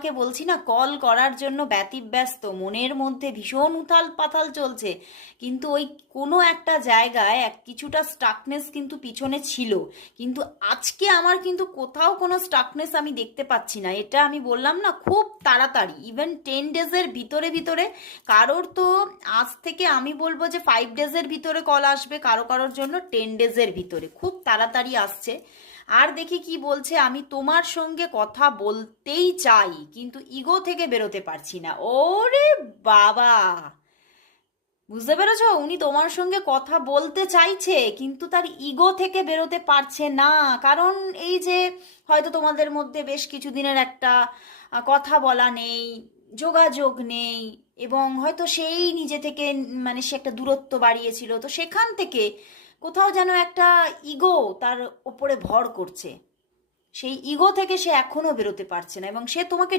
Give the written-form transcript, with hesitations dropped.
তোমাকে বলছি না, কল করার জন্য ব্যতিব্যস্ত, মনের মধ্যে ভীষণ উথাল পাথাল চলছে, কিন্তু ওই কোনো একটা জায়গায় কিছুটা স্টাকনেস কিন্তু পিছনে ছিল। কিন্তু আজকে আমার কিন্তু কোথাও কোনো স্টাকনেস আমি দেখতে পাচ্ছি না। এটা আমি বললাম না, খুব তাড়াতাড়ি, ইভেন 10 ডেজের ভিতরে ভিতরে কারোর তো, আজ থেকে আমি বলবো যে 5 ডেজের ভিতরে কল আসবে, কারো কারোর জন্য 10 ডেজের ভিতরে, খুব তাড়াতাড়ি আসছে। আর দেখি কি বলছে, আমি তোমার সঙ্গে কথা বলতেই চাই কিন্তু ইগো থেকে বেরোতে পারছি না। ওরে বাবা, বুঝতে পেরেছো? উনি তোমার সঙ্গে কথা বলতে চাইছে কিন্তু তার ইগো থেকে বেরোতে পারছে না। কারণ এই যে হয়তো তোমাদের মধ্যে বেশ কিছুদিনের একটা কথা বলা নেই, যোগাযোগ নেই, এবং হয়তো সেই নিজে থেকে মানে সে একটা দূরত্ব বাড়িয়েছিল, তো সেখান থেকে কোথাও যেন একটা ইগো তার ওপরে ভর করছে। সেই ইগো থেকে সে এখনো বেরোতে পারছে না, এবং সে তোমাকে